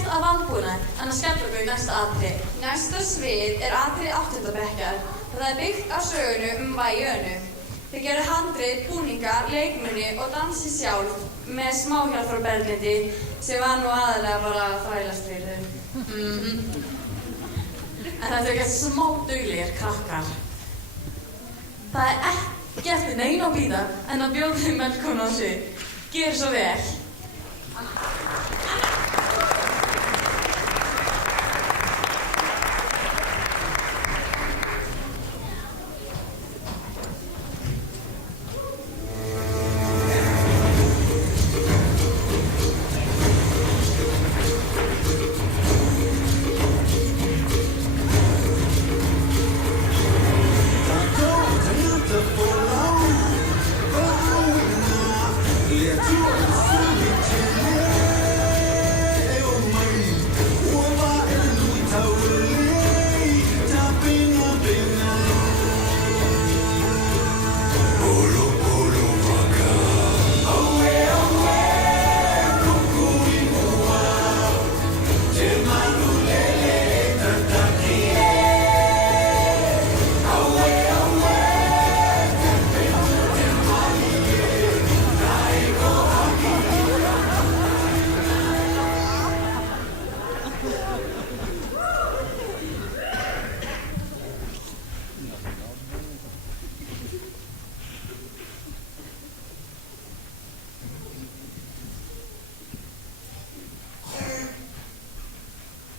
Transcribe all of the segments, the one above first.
Ekkert að vanbúnaði, en að skella okkur í næsta atriði. Næsta svið atriði 8. bekkjar. Það byggt á sögunu Væjönu. Þau gerðu handrið, búninga, leikmuni og dansi sjálf með smáhjálp frá Berglindi sem var nú aðalega bara að þvælast fyrir þau. En þetta ekki smá duglegir krakkar. Það ekki eftir neina að bíða en að bjóða þeim velkomna á svið. Gjörðu svo vel.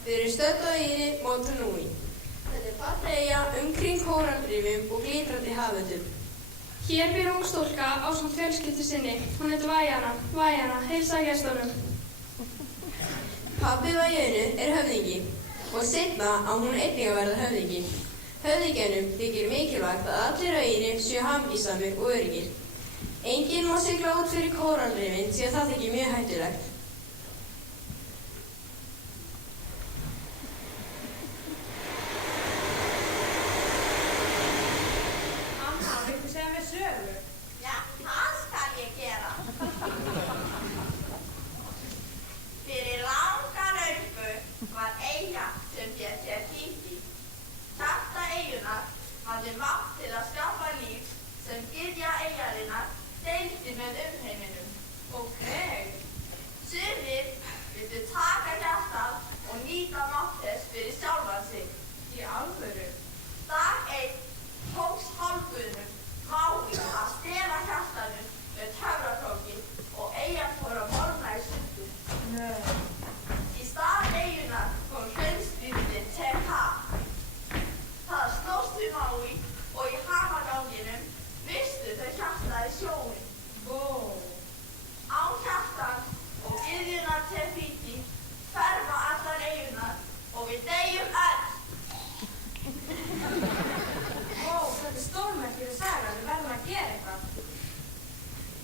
Við erum stödd á eyjunni Motunui. Þetta falleg eyja umkring kóralrifum og glitrandi haföldum. Hér býr ung stúlka ásamt fjölskyldu sinni. Hún heitir Væjana. Væjana, heilsaðu gestunum. Pabbi Væjönu höfðingi og seinna á hún einnig að verða höfðingi. Höfðingjanum þykir mikilvægt að allir á eyjunni séu hamingjusamir og öruggir. Enginn má sigla út fyrir kóralrifin því að það þykir mjög hættulegt. Já, það skal ég gera. Fyrir langa löngu var eyja sem hét Fífi. Hjarta eyjunnar hafði mátt til að skapa líf sem gyðja eyjarinnar deildi með umheiminum. Ókei. Sumir vildu taka hjartað og nýta mátt þess fyrir sjálfan sig. Í alvöru. Dag einn tókst hálfguðnum Mái að stela hjartanu með töfrakróki og eyjan fór að molna í sundur. Í stað eyjunnar kom hlaunsdýrðin Te-Ka. Það slóst við Mái og í hamaganginum misstu þau hjartað í sjóinn. Án hjartan og gyðjunnar Te-Fiti hverfa allar eyjunnar og við deyjum öll. Þetta er stórmerkileg saga, við verðum að gera eitthvað.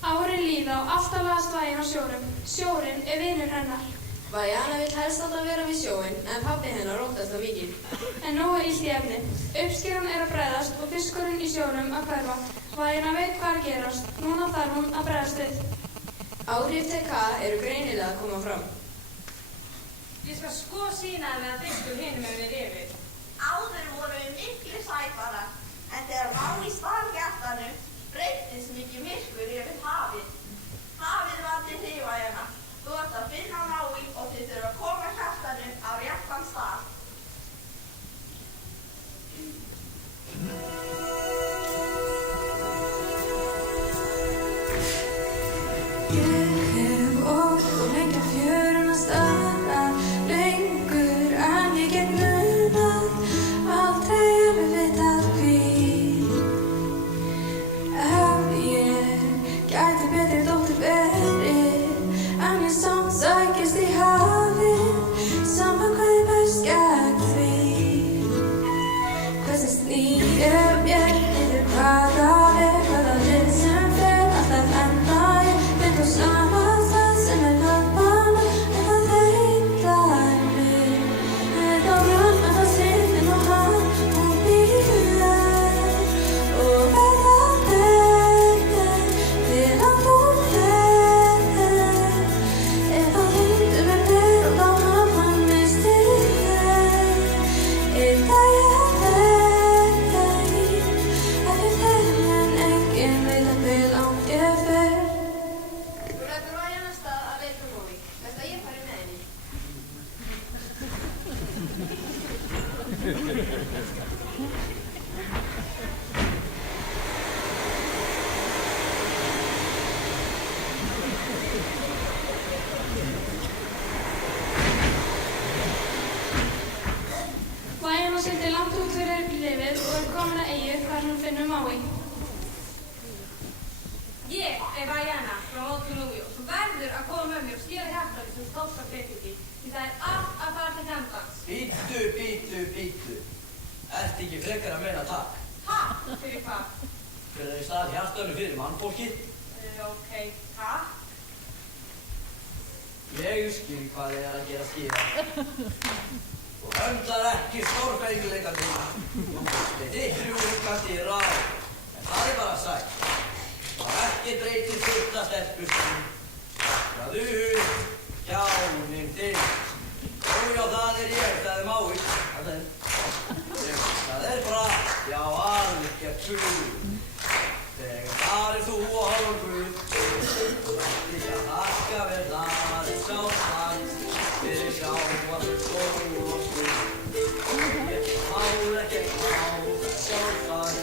Árin líða og alltaf lagast Væjana á sjórum. Sjórinn vinur hennar. Væjana vill helst alltaf vera við sjóinn en pabbi hennar óttast það mikið. En nú illt í efni. Uppskeran að bregðast og fiskurinn í sjónum að hverfa. Væjana veit hvað að gerast. Núna þarf hún að bregðast við. Áhrif Te-Ka greinilega að koma fram. Ég skal sko sýna þeim að fiskur hinum við yfir. Áður vorum við miklu sæfarar, en þegar Mái stal hjartanu breyttist mikið myrkur yfir hafið. Hafið valdi þig, Væjana. Þú ert að finna Mái og þið þurfa að koma hjartanu á réttan stað. Ég hef ótt og lengt að fjöruna stara lengur en ég get munað, aldrei alveg vitað hví. Ef ég gæti betri dóttir verið en ég samt Væjan sigldi langt út fyrir rifið og komin að eyju þar sem hún finnur Maui. Ég Væjana frá Mótunúi og þú verður að koma með mér og skera hjartað sem stókst af Freyþjóki því það allt að fara til fjandans. Bíddu. Ertu ekki frekar að meina takk? Takk? Fyrir hvað? Fyrir að í stað hjartanu fyrir mannfólkið? Ok, takk. Ég skil hvað þið að gera skýra. Þú höndlar ekki stórfengleika þína. Þið þrjúkandi í ráð. En það bara sætt. Það ekki breytir fullt að stelpur sín. Skraðu kjáninn þinn. Já, það ég, það Mái. Það bratt, já, algjört trú. Þegar þar þú og hálfur Guð. Ætti að þakka það sjálfsagt. Fyrir sjálfan stór og skuð. Ég hál ekki það sjálfsagt.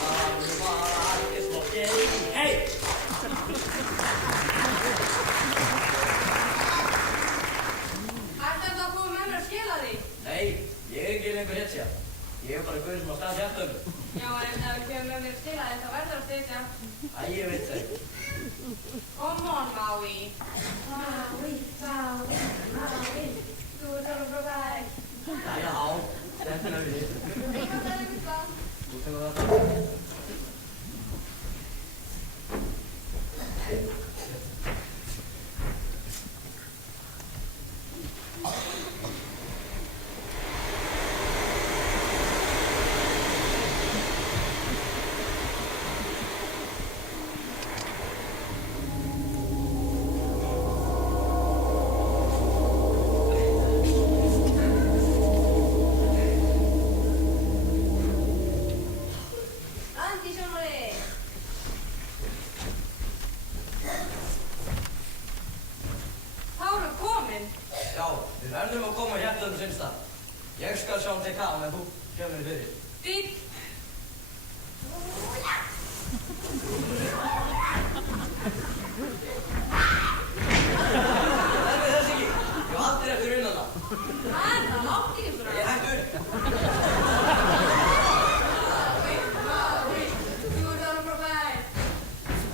Það bara ekki slokkið. Hei! Ætlar þú að koma með mér og skila því? Nei, ég ekki lengur hetja. Ég bara guður sem á stað hjartöfnu. Já, en ef þú kemur með mér og skila því þá verður að flytja. Æ, ég veit það ekki. Come on, Maui. Maui. Þú ert alveg frá bæ. Já, þetta er við. Líka það er einhvers stað. Þú tegur það. Andi sjónari! Þá erum komin. Já, við verðum að koma hjartöfnu sinn stað. Ég skal sjá til hvað en þú kemur fyrir. Bíll. Verði þess ekki. Ég var aldrei eftir vinnana. Það mátti ekki svona. Ég hættu upp. Þú ert alveg frá bæ.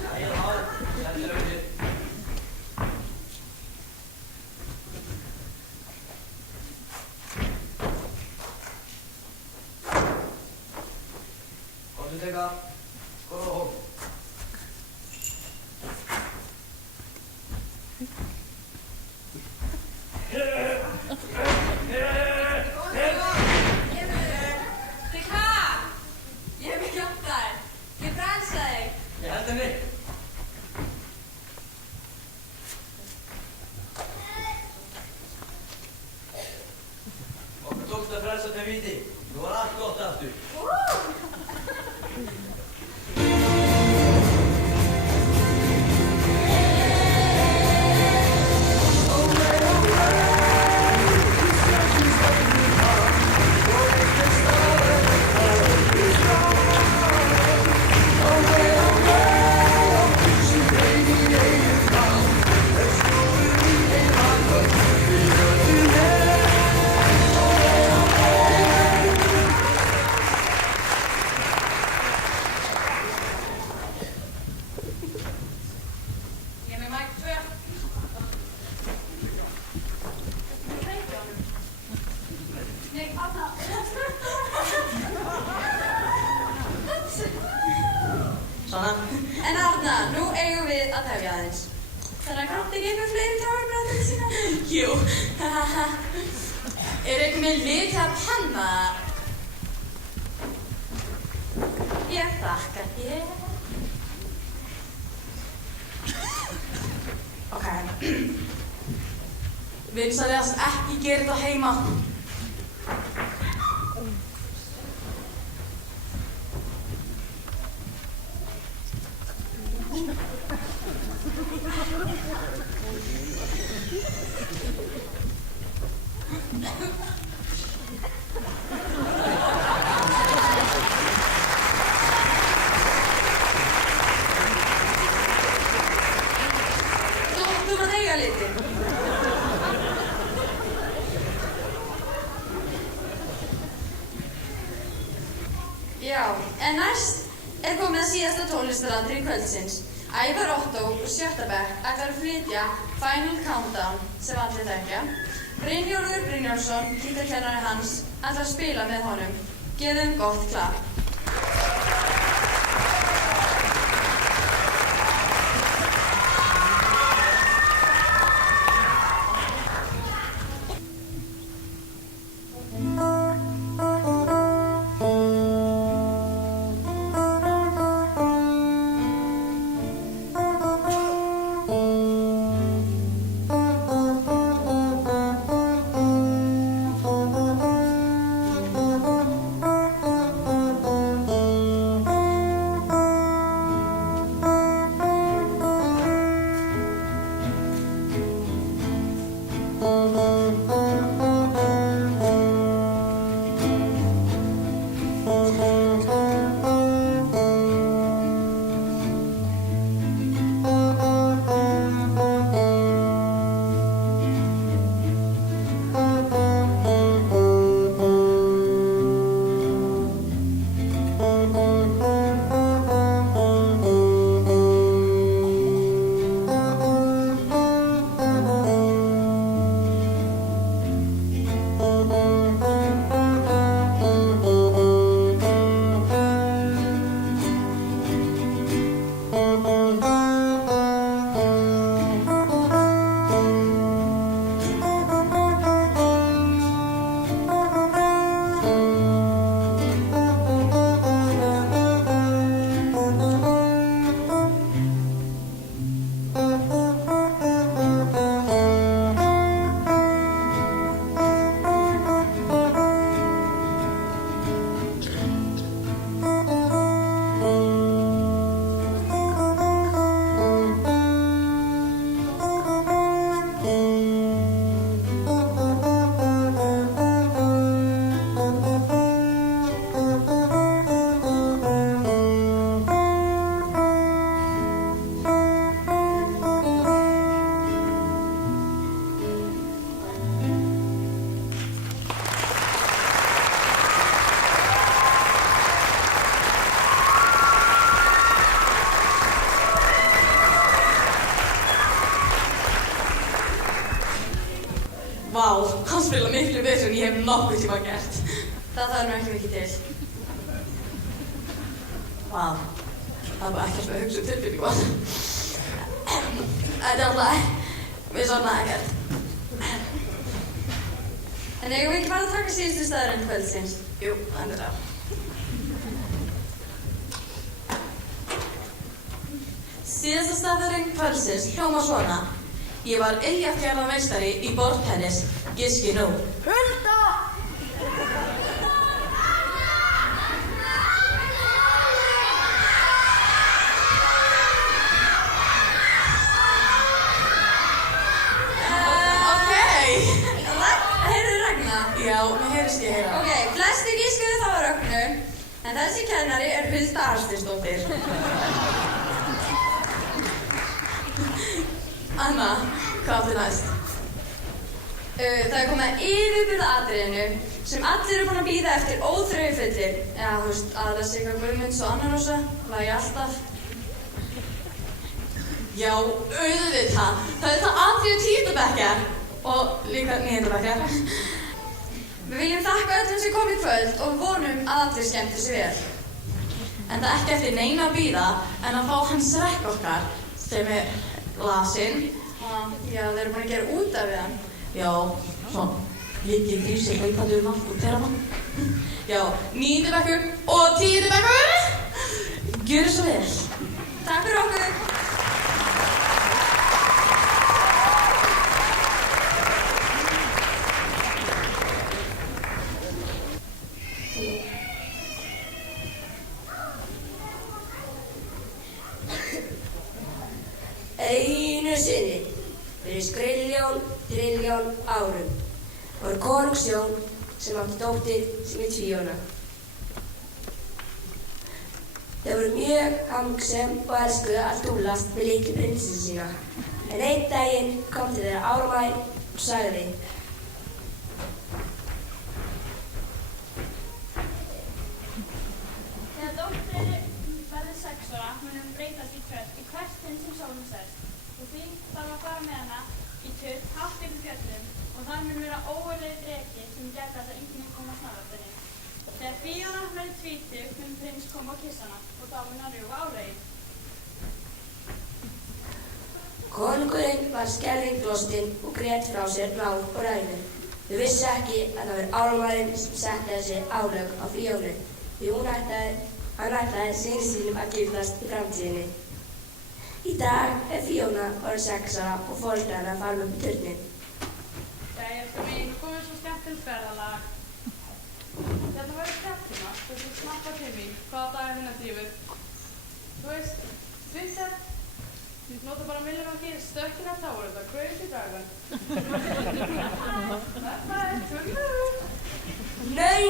Jæja, þá, þetta er við. Komdu teka. Skóla og hók. Til hvað? Ég hef ekki hjálpt þær. Ég frelsa þig. Ég held henni. Okkur tókst að frelsa til víti. Nú var allt gott aftur. Ég er með mæk 2. Nei, Anna. Sanna? En Arna, nú eigum við að tefja aðeins. Þannig að kanntu ekki eitthvað fleiri táarbræður sína? Jú, er ekki með lita panna? Ég þakka þér. Ok. Vinsalegast ekki gera þetta heima. Já, en næst er komið að síðasta tónlistaratriði kvöldsins. Ævar Ottó úr 7. bekk ætlar að flytja Final Countdown sem allir þekkja. Brynjólfur Brynjólfsson, gítarkennari hans, ætlar að spila með honum. Gefum gott klapp. Vá, hann spila miklu betur en ég hef nokkuð tíma gert. Það þarf nú ekki mikið til. Vá, það var ekkert með að hugsa tilbyrjum. Þetta er alltaf, við sofnaði ekkert. En eigum við ekki bara að taka síðustu staðarinn kvöldsins? Jú, endur það. Síðasta staðarinn kvöldsins hljóma svona. Ég var iljafjarðarmeistari í borðtennis, giski nú. Hulda! Heyrðu Ragna? Já, mér heyrist ég heyra. Ok, flestir giskuðu þá á Rögnu, en þessi kennari er Hulda Arstinsdóttir. Anna, hvað áttu næst? Það er komið að yfirburða atriðinu sem allir eru búin að bíða eftir óþreyjufullir. Já, þú veist, Aðra Sigga Guðmunds og Anna Rósa, lagi alltaf. Já, auðvitað. Það er það atriði 10. bekkjar og líka 9. bekkjar. Við viljum þakka öllum sem kom í kvöld og vonum að allir skemmtu sér vel. En það er ekki eftir neina að bíða en að fá hans rekk okkar sem er lasinn. Já, þeir eru búin að gera út af við hann. Já, svona litli grísir hlaupandi allt og terra mann. Já, 9. bekkur og 10. bekkur. Gjörðu svo vel. Takk fyrir okkur. Einu sinni, fyrir skrilljón árum, var konungsjón sem átti dóttir sem heit Fíóna. Þau voru mjög hamingjusöm og elskuðu að dúllast með litlu prinsessu sína. En einn daginn kom til þeirra Ármær og sagði: það mun vera ógurlegur dreki sem gæti þess að enginn koma snarast henni. Þegar Fíóna verður tvítug mun prins koma og kissa hana og þá mun hann rjúfa álögin. Konungurinn var skelfinglostinn og grét frá sér ráð og ræður. Þau vissi ekki að það var álfarinn sem setti þessi álög á Fíónu, því hann ætlaði syni sínum að giftast í framtíðinni. Í dag Fíóna orðin 6 ára og foreldrar hennar fara upp í turninn. Jæja, mín, komið svo skemmtilegt ferðalag. Þetta verður skemmtina, þú veist snappa til mín, hvaða dagar þín að drífur. Þú veist, Twitter, þú nota bara millimangi, stökkina þá er þetta crazy dragon. Þetta tunnur. Nei,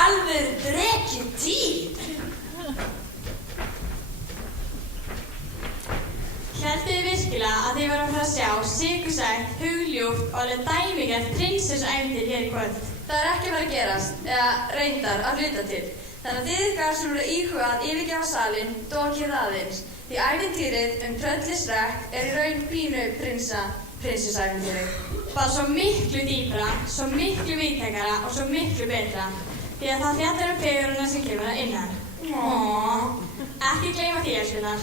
alveg drekinn dýr. Hélduð þið virkilega að þið varu að fara að sjá sykursætt, hugljúft og alveg dæmigert prinsessuævintýr hér í kvöld? Það er ekki að fara að gerast, eða reyndar að hluta til. Þannig að þið ykkar sem eru íhugað að yfirgefa salinn, dokið aðeins. Því ævintýrið Tröllið Shrek er í raun pínu prinsessuævintýri. Bara svo miklu dýpra, svo miklu víðtækara og svo miklu betra. Því að það fjallar fegurðina sem kemur að innan. Ekki gleyma því, elskurnar.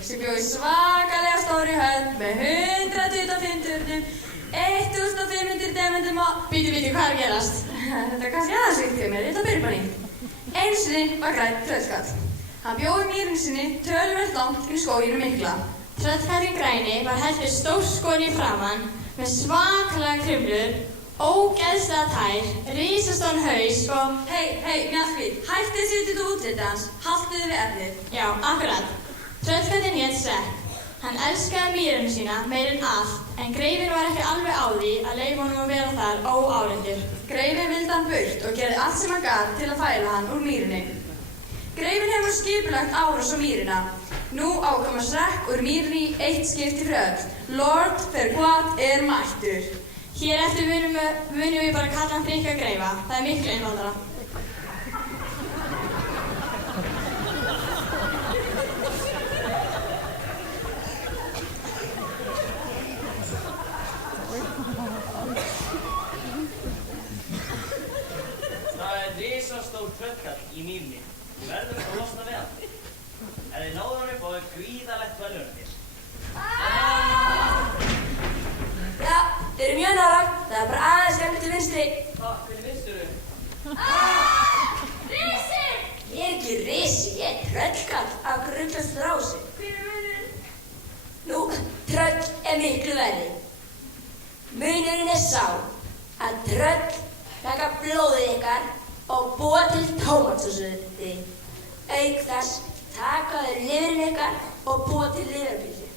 Sem bjó í svakalega stóri höll með 125 turnum, 1500 demendum og... Bíddu, hvað er að gerast? Þetta er kannski aðeins vilt fyrir mér, ég ætla að byrja bara í. Einu sinni var grænn tröllkall. Hann bjó í mýrinu sinni töluvert langt inn í skóginum mikla. Tröllkallinn græni var heldur stórskori í framann með svakalega krumlur, ógeðslega tær, risastóran haus og... Hei, Mjallhvít, hættið að sitja út útlitið hans, haldið við efnið. Já, akkurat. Tröllkallinn hét Shrek. Hann elskaði mýrinu sína meir en allt, en greifinn var ekki alveg á því að leyfa honum að vera þar óáreittur. Greifinn vildi hann burt og gerði allt sem hann gat til að fæla hann úr mýrinni. Greifinn hefur skipulagt árás á mýrina. Nú á að koma Shrek úr mýrinni í eitt skipti fyrir öll. Lord Farquaad er mættur. Hér eftir munum við bara kalla hann Frikka Greifa. Það er miklu einfaldara. Risastór tröllkall í mýrinni. Þú verður að losna við hann. Ef þið náðu hann upp á þau gríðalegt verðlaunarfél. Já, þeir eru mjög nálægt. Það er bara aðeins fremur til vinstri. Hvernig vinstur þau? Risi! Ég er ekki risi, ég er tröllkall af grugglast rási. Hver er munurinn? Nú, tröll er miklu verri. Munurinn er sá að tröll taka blóðið ykkar og búa til tómatsósu. Auk þess taka þeir lifrin ykkar og búa til lifrarpylsu.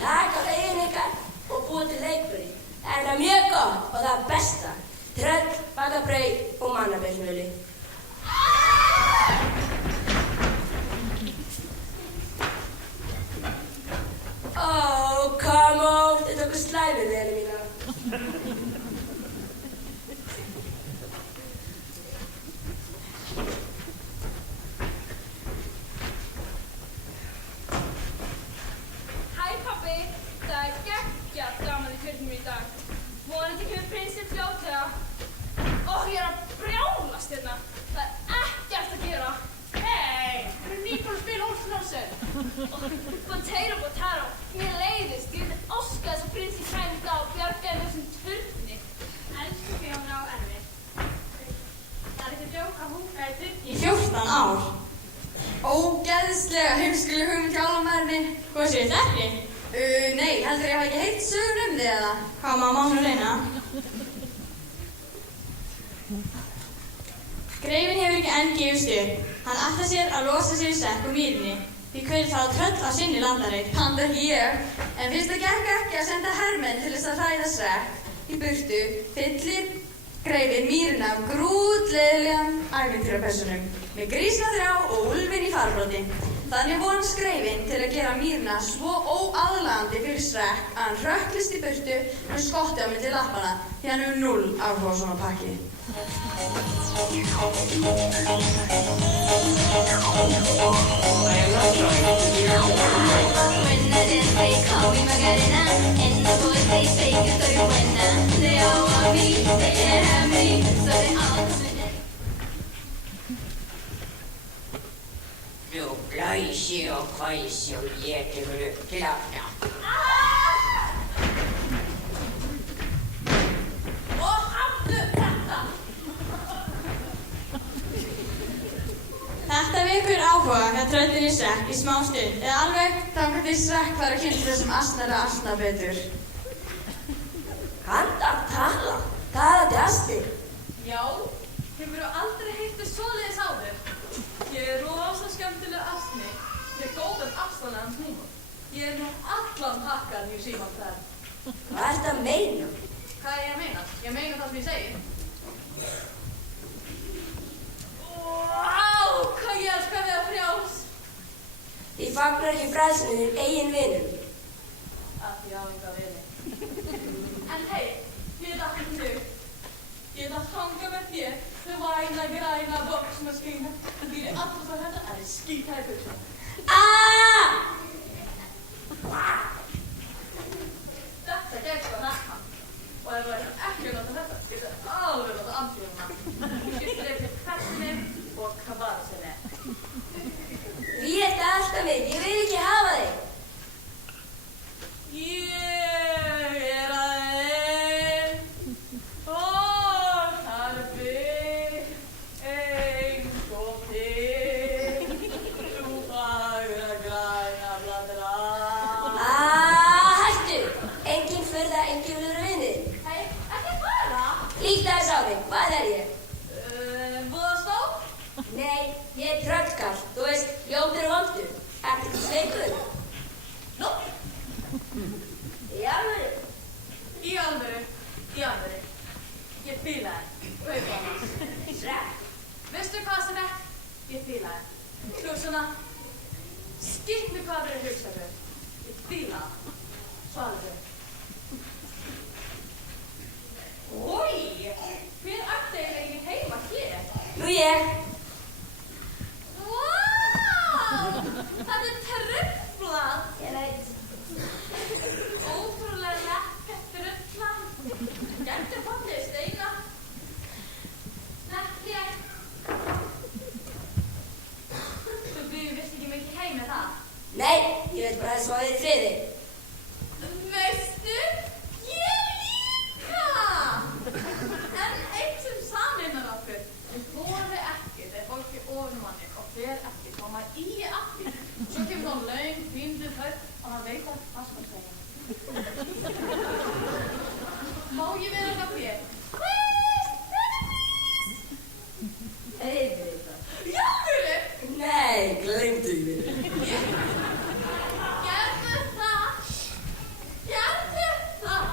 Taka augun ykkar og búa til leikbrauð. Það er mjög gott og það besta. Tröll baka brauð og mannabeinsmjöli. Oh, come on, þið tóku slæmið við henni mína. Hæ pabbi, leiknum í dag. Vonandi kemur prinsinn fljótlega. Ég er að brjálast hérna. Það er ekkert að gera. Hey, við erum nýbúin að spila Hólsflósen. Potato. Mér leiðist. Ég vil óska þess að prinsinn kæmi í dag og bjargaði þessum turni. Elsku Fjóna á erfið. Það er ekki djók að húka í turni. Í 14 ár. Ógeðslega heimskuleg hugmynd hjá álfamæðinni. Hvað séu þetta ekki? Nei, heldur ég hafa ekki heyrt sögur þig eða? Hvað má hún reyna? Greifinn hefur ekki enn gefist upp. Hann ætlar sér að losa sér í sekk úr mýrinni. Því hver þá tröll á sinni landareign. Hann ekki ég. En fyrst það gekk ekki að senda hermenn til þess að hræða Shrek í burtu, fyllir greifinn mýrina af grútleiðilegum ævintýrapersónum með grísna 3 og úlfinn í farbroti. Þannig vonast greifinn til að gera mýrina svo óaðlaðandi fyrir Shrek að hann hrökklist í burtu með skotti á milli lappana því hann hefur 0 áhuga á svona pakki. I am not trying to be your When I dance, they call me Macarena, and the boys they say que soy buena. They all want me, they can't have me, so they all come in. Nú blæsi og hvæsi og ég tekur upp til aftan. Og aftur þetta! Þetta vekur áhuga hjá tröllinni Shrek í smá stund, eða alveg Þangað til Shrek fær að kynna þessum asna betur. Kanntu að tala? Talandi asti. Já, hefurðu aldrei heyrt svoleiðis áður? Ég er rosa skemmtileg asni með góðan afstæðan húmor. Ég er nú allan pakkan í símann þar. Hvað ertu að meina? Hvað er ég að meina? Ég meina það sem ég segi. Hvað ég elskar við að frjáls. Þið fagnar ekki frelsinu þinn eigin vinum. Að ég á enga vini. En hei, ég datt ekki þau. Ég datt hanga með þér, þau væna græna boxmaskínu. Það býri alltaf svo þetta að ég skýta í buksuna. Þetta gerst á nakkan. Og ef þú ætlar ekki að nota þetta, getur alveg nota andfjöruna. Þú getur eitthvað hvernig og hvað bara sem er. Því þetta alltaf minn, ég vil ekki hafa þig. Ég er aðeins og þarfir eins og þig, þú fagra græna bladra. Hættu! Engin furða, engin viljur að vinni. Hei, ekki fara! Líkt aðeins á mig, hvað er ég? Búðastól? Nei, ég er tröllkarl, þú veist, ljótur og vondur. Ekkert sveikur. Nú, Í alvöru? í alvöru. Ég fíla þér. Kaupa hana. Shrek. Veistu hvað sem er? Ég fíla þér. Þú er svona, skipt mig hvað þér er hugsað þau. Ég fíla það. Svalur þau. Oj, hver ætti eiginlega ekki heima hér? Nú ég. Vá, þetta er truflað. Ég veit. Ótrúlega lekkert truflað. Gæti fallið steina. Lekkert. Þú býður vist ekki mikið heim með það? Nei, ég veit bara þess að það er í friði. Veistu, ég líka! En eitt sem sameinar okkur, við þori ekki þegar fólk er ofan manni og fer ekki koma í aftur. Svo kemur þá löng, píndu þörf og hann veit að hvað skal segja. Má ég vera hjá þér? Auðvitað. Já, Gulli! Nei, gleymdu því. Gerðu það! Gerðu það!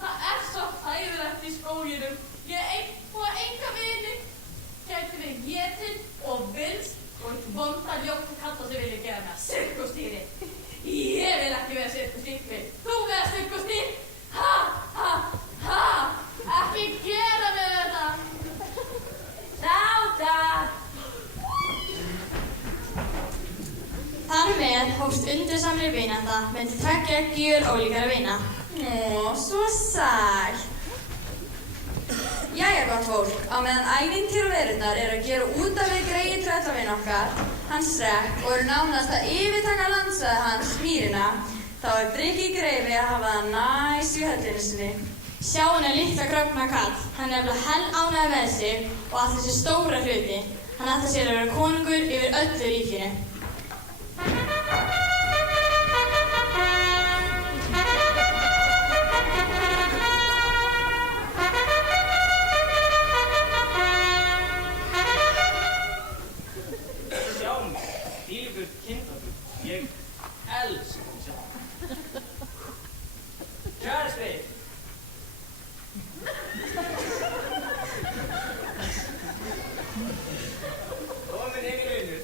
Það er svo þægilegt í skóginum. Ég einn og enga vini. Gæti við étin og vilst og eitt vonda ljótt kalla sem vilja gera með sirkustýri. Ég vil ekki vera sirkustýri. Þú vera sirkustýri. Ha, ha, ha! þessari vinanda myndi tveggja gjörólíkra vina. Svo sæl. Jæja, gott fólk, á meðan ævintýr og verurnar eru að gera út af við greyið tröllavinn okkar, hans Shrek, og eru nánast að yfirtaka landsvæði hans, Mýrina, þá er Briggi greifi að hafa það næs í höllinni sinni. Sjá hennar litla gröfna kall, hann er nefnilega hell ánægður með sig og allt þessi stóra hluti. Hann ætlar sér að vera konungur yfir öllu ríkinu. Ég elska hún sjá. Kæri Spegill. Komin inn í launur.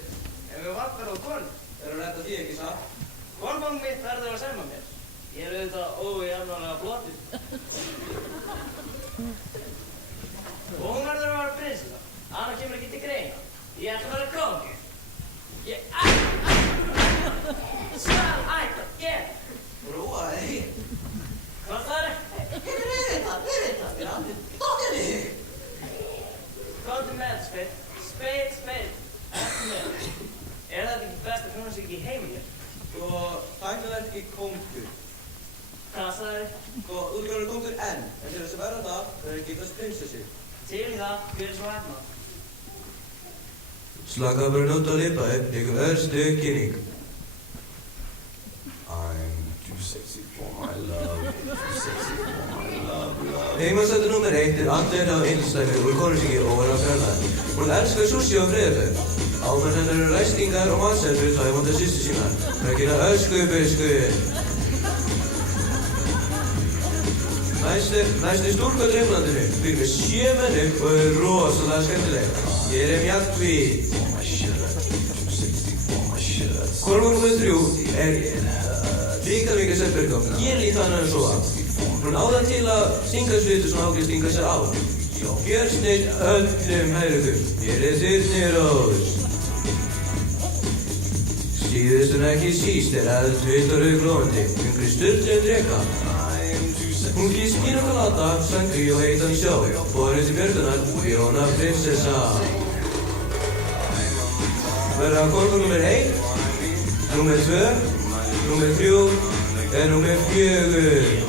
Ef við vantar á korn, verður að redda því ekki satt. Kornfang mitt verður að semma mér. Ég er auðvitað ójafnarlega flottur. Og hún verður að vera prinsessa. Annað kemur ekki til greina. Ég ætla að vera konungur. Ég skal ætla að gera. Róa þig. Hvað það er? Við veitum það. Við erum allir dottinni. Komdu með, Spegill. Spegill. Ekki með. Er þetta ekki besta kjónasík í heiminum? Sko, tæknilega er ekki kongur. Hvað það er? Sko, þú getur verið kongur enn. En til þess að verða það, verður ekki eignast prinsessu. Til í það, hver er svo hefnað? Slaka bara nótt á lipa, tekum örstu kynning. I'm too sexy for my love, too sexy for my love. Heimasættu númer 1 er andlega einstæmi úr konungsríki Óðara Fjarlæg. Hún elskar sushi og friðarföð. Ámenn hennar eru ræstingar og matseldur þá vonda systur sínar. Það gera ösku. Næstu stúlka á Draumlandinu býr með 7 mönnum og er rosalega skemmtileg. Ég er mjallhvít. Kornvang nr. 3 er líka mikið setbergum. Ég lít hana en svo. Hún á það til að stinga svitu svona ákveð stinga sér á. Björnsneitt öllum hærukum. Hér er Þyrnirós. Síðust en ekki síst er eldhvít og rauðglóðandi. Yngri sturlun dreka. Hún kýst pínu kalata, sangri og heitan sjó. Borið til björgunar, Fiona prinsessa. Verða konung nr. 1, nr. 2, nr. 3 og nr. 4.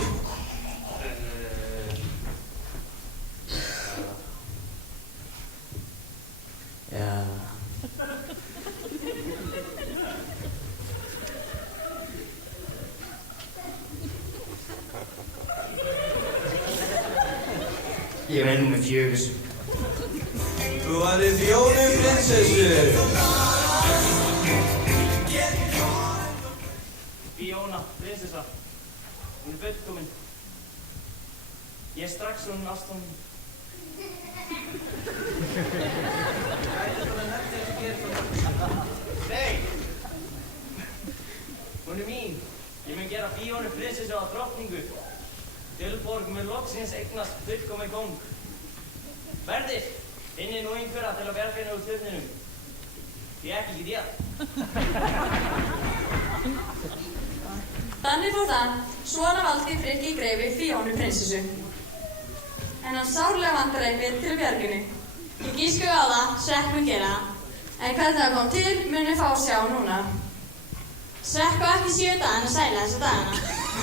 Já. Ég verð nr. 4. Þú valið Fjónu prinsessu. Fiona, prinsessa. Hún er fullkomin. Ég er strax hún ástofnum. Nei! Hún er mín. Ég mun gera Fionu prinsessu að drottningu. Dölborg mun loksins eignast fullkomin kóng. Verðir, finnið nú einhverja til að berga henni úr turninum. Ég ekki þér. Þannig fór það, svona valdi Friggi greifi Fíónu prinsessu. En hann sárlega vantar eitthvað til björginu. Ég gísku á það, Shrek mun gera það. En hvernig það kom til, munið fá að sjá núna. Shrek á ekki 7 dagana að sæla þessa dagana.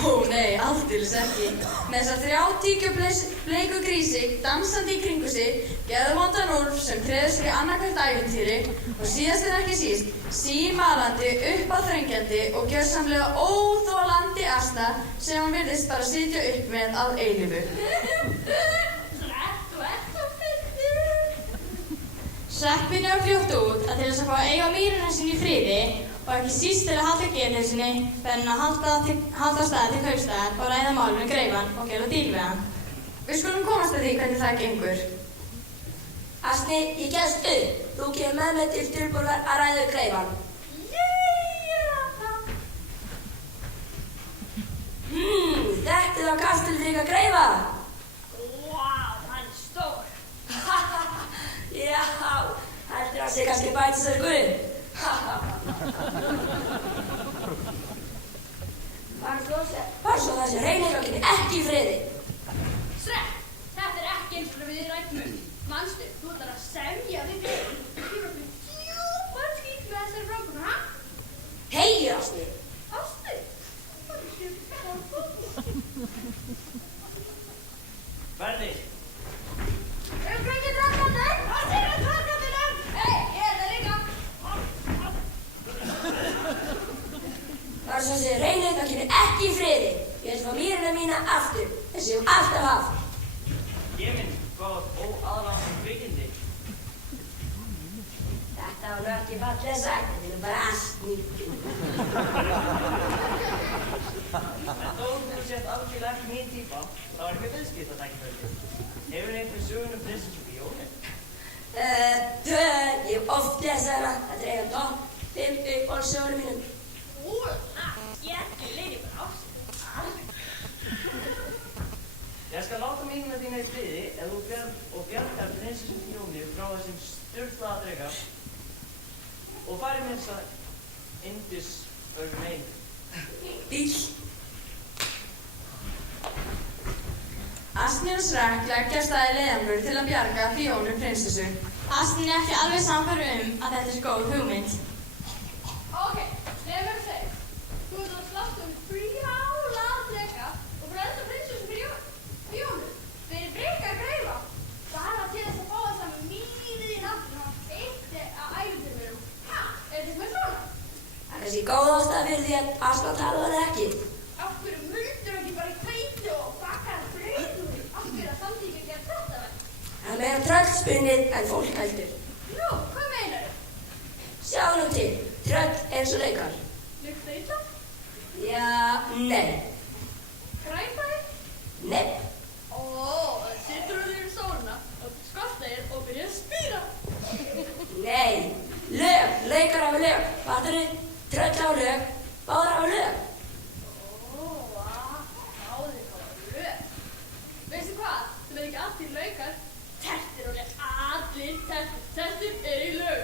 Ó nei, aldeilis ekki. Með þessar 3 tíkjubleiku grísi dansandi í kringu sig, geðvondan úlf sem treður sér í annarkvæmt ævintýri og síðast en ekki síst, símalandi, uppáþrengjandi og gjörsamlega óþolandi asta sem hann virðist bara sitja upp með að eilífu. Shrek finnur á fljótt út að til þess að fá að eiga Mýrina sinni í friði og ekki síst til að halda geðheilsunni verður hann að halda stað til kaupstaðar og ræða málum við greifan og gera díl við hann. Við skulum komast að því hvernig það gengur. Asni, ég gefst upp. Þú kemur með mig til Dölborgar að ræða við greifan. Þetta er á kastelfríka greifa. Hann er stór. Já, heldur hann sig kannski bæta sér guð. Bara svo þessi reynleikakinn ekki í friði. Shrek, þetta er ekki eins og við ræddum. Manstu, þú ætlar að semja við Björn. Þú kemur fyrir djúpan skít með þessari framkomu, ha? Heyr, Ásti. Ásti? Það er sér Verði. Umgengið drakkandinn! Ásti er drakkandinum! Hei, ég er það líka! Bara svo þessi reynleikakinn ekki í friði. Ég ætla að fá mýrina mína aftur, þessi ég alltaf haft. Ég minn, hvað óaðraðan kvikindi. Þetta var nú ekki fallega sagt, þetta er bara astni. En þó þú sért algjörlega ekki mín típa, þá er mér viðskiptatækifæri. Hefur einhver sögun prinsessu Fíónu? Ég hef oft lesið hana, þetta er eiginlega topp 5 uppáhaldssögunum mínum. Ég leiri bara Ásti. Ég skal láta mig með þína í friði ef þú bjargar prinsessu Fíónu frá þessum sturlaða drega og færi með þessa yndisföru meinu. Bíl. Astni og Shrek leggja af stað í leiðangur til að bjarga Fíónu prinsessu. Astni er ekki alveg sannfærður að þetta sé góð hugmynd. Ok, nefnum að segja. Þú ert að slást brjálaða dreka og frelsa prinsessu Fíónu fyrir breyka greifa. Bara til þess að fá þess að mýðið í náttúruna eitt að ævintýrum. Ha, er þetta með svona? Það er kannski góð ástæða fyrir því að Ásta talar það ekki. Af hverju muldur ekki bara í hveiti og bakar brauð? Af hverju að samtíka gera þetta verð? Það er meira tröllspunnið en fólk heldur. Nú, hvað meinar þau? Sjáðu nú til, tröll eins og leikar. Lykta illa? Já, nei. Græpa þig? Nei. Ó, það situr hún yfir sóluna og skolta þér og byrja að spýra. Nei. Lög, leikar hafa lög. Fattur þið? Tröll hafa lög, báðar hafa lög. Báðir hafa lög. Veistu hvað? Þú veit ekki allir laukar. Tertir og allir tertir. Tertir er í lög.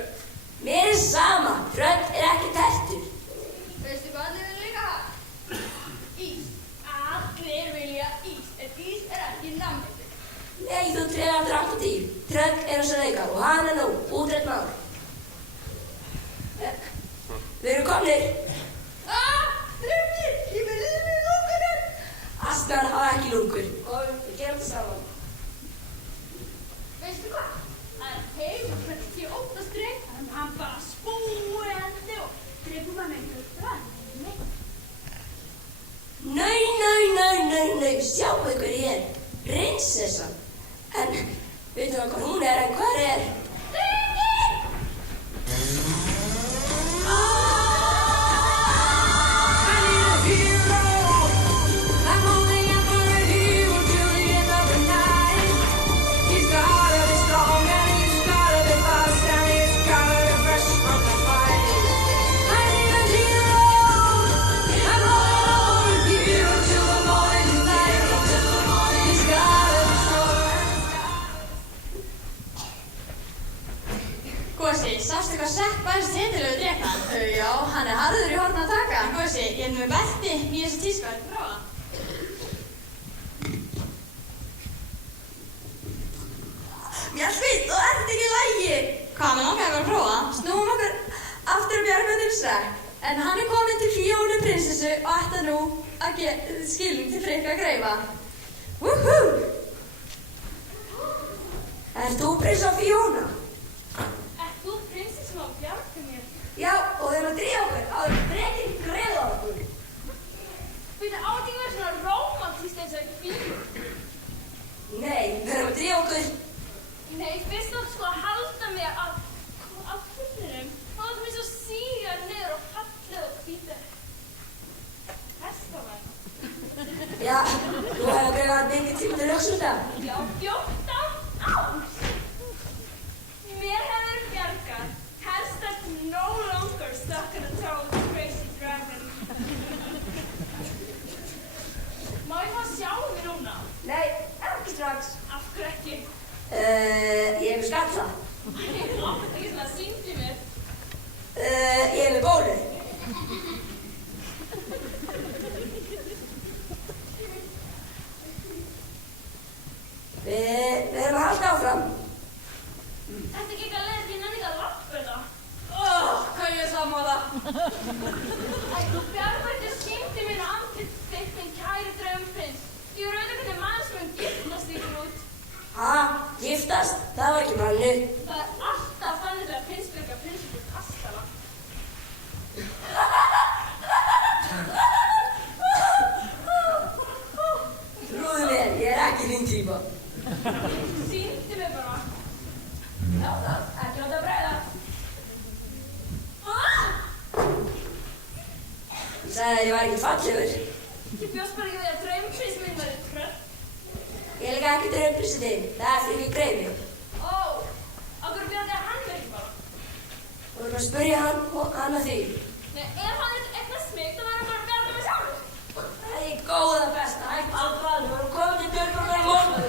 Mér er sama, tröll er ekki tertur. Veistu hvað allir vilja líka hafa? Ís. Allir vilja ís. En ís er ekki namnið. Nei, þú tregar drátt og dýr. Tröll er eins og leikar og hana nú, útrætt mál. Við erum komnir. Drengir, ég með liðið í lungunum. Asnar hafa ekki lungur. Komum, við gerum það saman. Veistu hvað? Það er heimur hvernig ekki óttast dreng. En hann bara spúendi og drefum hann einhver brann. Nei, sjáu ykkur ég er. Prinsessan. En, veitum við hvað hún er en hvar er? Gosi, sástu hvað Shrek bærist hitilegu drekan? Já, hann er harður í horn að taka. Gosi, ég er með belti í þessu tísku að prófa. Mér svít og ert ekki í lagi. Hvað, mér langaði bara að prófa? Snúum okkur aftur að bjarga til Shrek. En hann er kominn til Fíónu prinsessu og ætlar nú að skilning til Frikka greifa. Woohoo! Ert þú prinsessa Fíóna? Ert þú prinsess sem á að bjarga mér? Já, og þeir að drífa okkur áður Frikkin greiða okkur. Býta átík verið svona rómantískt eins og ekki bíl. Nei, við erum að drífa okkur. Nei, fyrst þú sko að halda mér á kullinum. Þá þú mér svo síga niður og falla og býta hestavæg. Já, þú hefur greifað mikið tíma til að hugsa það. Já, 14 ár. Mér hefur bjargað. Hestar no longer stuck in a toe with a crazy dragon. Má ég fá að sjá þig núna? Nei, ekki strax. Af hverju ekki? Ég hef skalla. Ég er átt ekki svona að sýndi mér. Ég hef með bólu. Við erum að halda áfram. Þetta er ekki að leiða því nenni ekki að lappa þetta. Hvað ég sammála? Bjargvættur sýndi mér andlit þitt minn kæri draumprins. Ég var auðvitað hvernig mann sem mun giftast ykkur út. Ha? Giftast? Það var ekki planið. Það er alltaf þannig þegar prinsbyrga prinsbyrg kastala. Trúðu mér, ég er ekki þín típa. Sýndi mér bara. Já, það, ekki láta að bregða. Ég sagði að ég var ekki fallegur. Ég bjóst bara ekki við að draumprins minn væri tröll. Ég er líka ekki draumprinsinn þinn. Það er því ég greið mig. Ó, af hverju bjóði hann ekki bara? Þú erum að spyrja hann að því. Nei, ef hann er eitthvað smygt, þá verður hann bara að bjarga mig sjálfur. Það er góða besta, hægt á dvalum. Við erum komið til Björnborgar í morgun.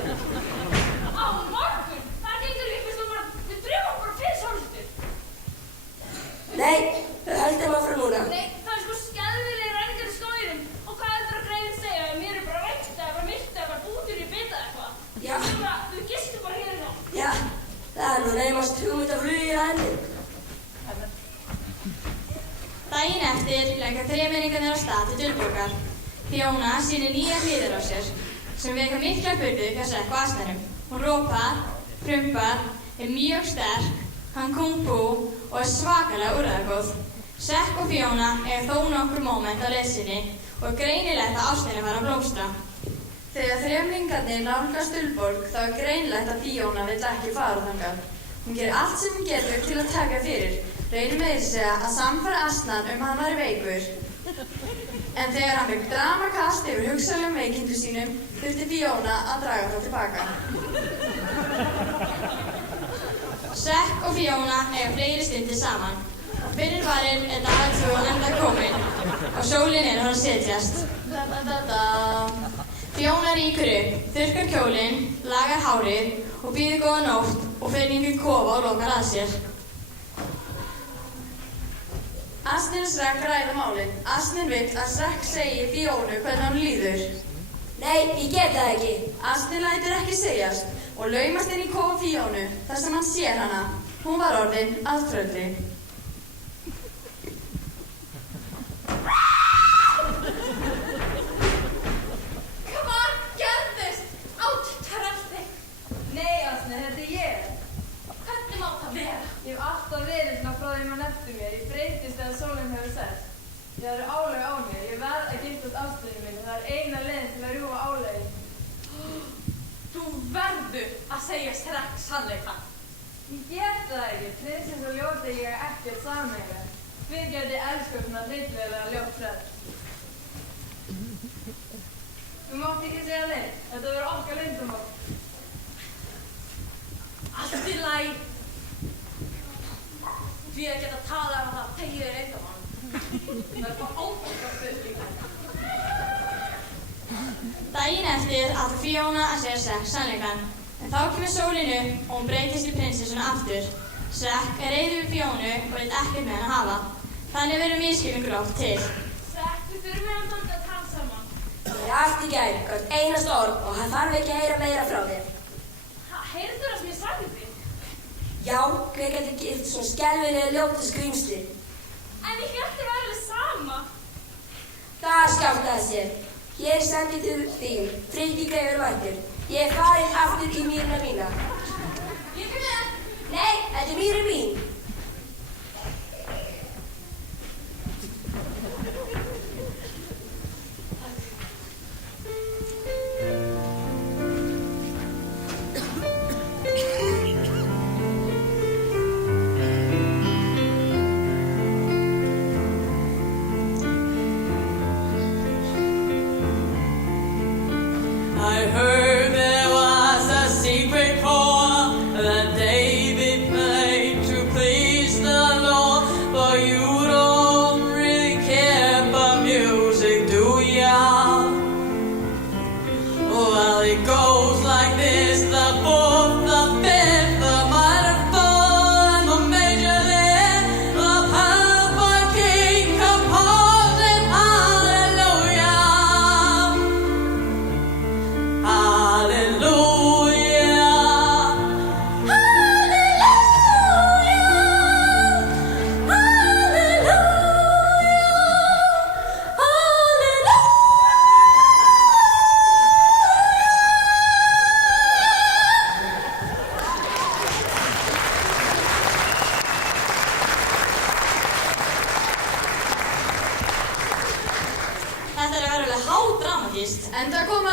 Á morgun? Það gengur ekki eins og við drifum bara fyrir sólstur. Nei, við höldum áfram núna. Nei, það er sko skelfilegir ræningar í skóginum. Og hvað heldur að greifin segja? Mér er bara rækt eða bara myrkt eða bara bútur í bita eitthvað. Já. Við gistum bara hér í nótt. Já, það er nú neymast hugmynd að flugi að henni. Daginn eftir leggja þremenningarnir á stað til Dulborgar. Fjóna sýnir nýja hliðar á sér, sem veka mikla furðu hjá Sekk og Asnærum. Hún rópar, prumpar, er mjög sterk, kann kung fu og er svakalega úrræðagóð. Sekk og Fjóna eiga þó nokkur móment á leið sinni og er greinilegt að ástin er fara að blómstra. Þegar þremenningarnir nálgast Dulborg þá er greinilegt að Fíóna vill ekki fara þangað. Hún gerir allt sem hún getur til að taka fyrir. Reynir meira að segja að samfara Asnan hann væri veikur. En þegar hann fekk dramakast yfir hugsanlegum veikindum sínum, þurfti Fíóna að draga það tilbaka. Sekk og Fjóna eiga fleiri stundir saman. Og fyrir varir er dagar 2 enda kominn og sólin er að setjast. Fjóna rýkur upp, þurrkar kjólinn, lagar hárið og býður góða nótt og fer inn í kofa og lokar að sér. Asninn og Sekk ræða málin. Asninn vill að Sekk segi Fíónu hvernig hann líður. Nei, ég get það ekki. Asninn lætur ekki segjast og laumast inn í kofa Fíónu þar sem hann sér hana. Hún var orðin að trölli. Hvað gerðist? Átt, trölli. Nei, Asni, þetta er ég. Hvernig má það vera? Ég hef alltaf verið svona frá því mann eftir mér. Ég breytist þegar sólinn hefur sett. Það eru álag á mér. Ég verð að giftast ástinni minni. Það er eina leiðin til að rjúfa álagið. Þú verður að segja strax sannleikann. Ég get það ekki. Prinsins og ljóti ég ekkert sameiginlega. Hver geti elskað svona hryllilega ljótt tröll? Þú mátt ekki segja leið. Þetta verður okkar leyndamál. Allt í lagi. Því að geta talað um það tegið þér eindamann. Það er bara áfokast spurning. Daginn eftir átti Fíóna að segja Sekk sannleikann. En þá kemur sólin upp og hún breytist í prinsessuna aftur. Sekk er reiður við Fíónu og vill ekkert með hann hafa. Þannig verður misskilningur oft til. Sekk, við þurfum að standa að tala saman. Það er allt í gær, hvert einasta orð og hann þarf ekki að heyra meira frá þér. Heyrðu það sem ég sagði þig? Já, hver getur gift svona skelfilega ljóta skrýmsli? En ég hélt þér væri alveg sama. Það skjátaði sér. Hér sendi til þín, Frikki greifur mættur. Ég er farin aftur í mýrina mína. Ég kom með. Nei, þetta er mýrin mín. I heard there was a secret chord that David played to please the Lord, but you don't really care for music, do ya? Well, it goes like this: the fourth, the fifth, the minor fall, and the major lift, the purple king composing hallelujah. Hallelujah.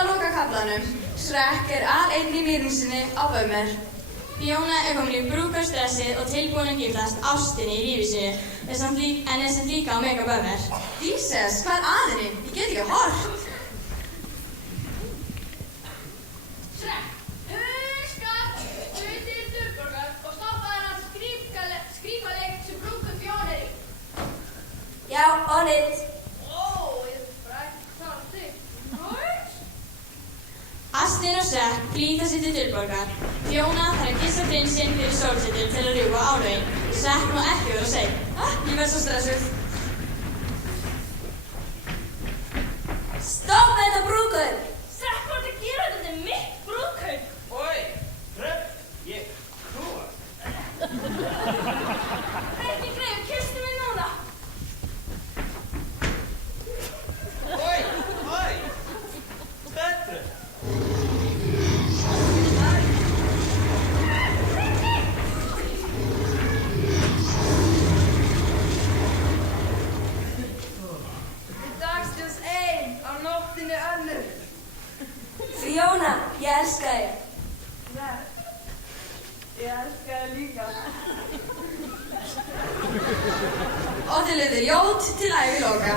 að loka kaflanum. Shrek aleinn í mýrinu sinni á Bömmur. Fiona komin í brúðkaupsdressið og tilbúin að giftast ástinni í lífi sínu, en er samt líka á mega Bömmur. Jesus, hvað að henni? Ég get ekki hort. Shrek, huskar, til Dulborgar og stoppa þennan skrípaleik sem brúðkaup Fiona í. Já, on it. Ég bara ekki tala þig. Astin og Shrek flýta sér til Dulborgar. Fiona þarf að kissa prinsinn fyrir sólsetur til að rjúfa álögin. Shrek má ekki vera sein. Ég verð svo stressuð. Stoppa þetta brúðkaup! Shrek, hvað er að gera þetta? Þetta er mitt brúðkaup. Oj, Rödd, ég trúa. Ekki greið, kysstu mig núna. Oj, betre. Dagstjóðs ein, á nóttinni önnur. Fiona, ég elska þig. Nei, ég elska þig líka. Og þið lifið ljót til æviloka.